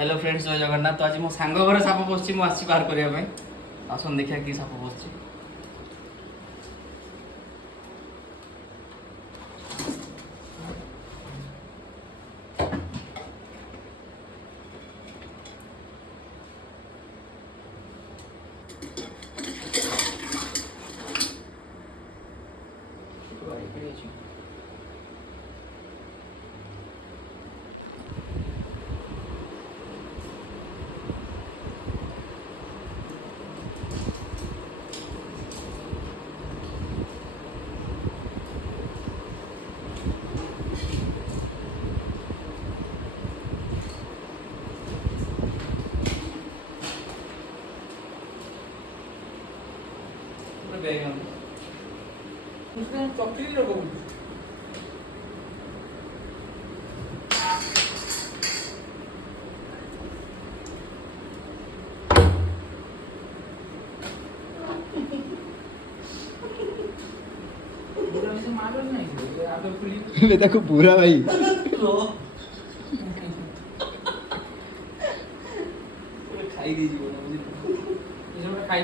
Hello friends जय जगन्नाथ। तो आज मो सांग घर साप बस आसी बाहर करने आसन देखा कि साप बस चकरी लोग बेटा को पूरा भाई खाई दीजिए खाई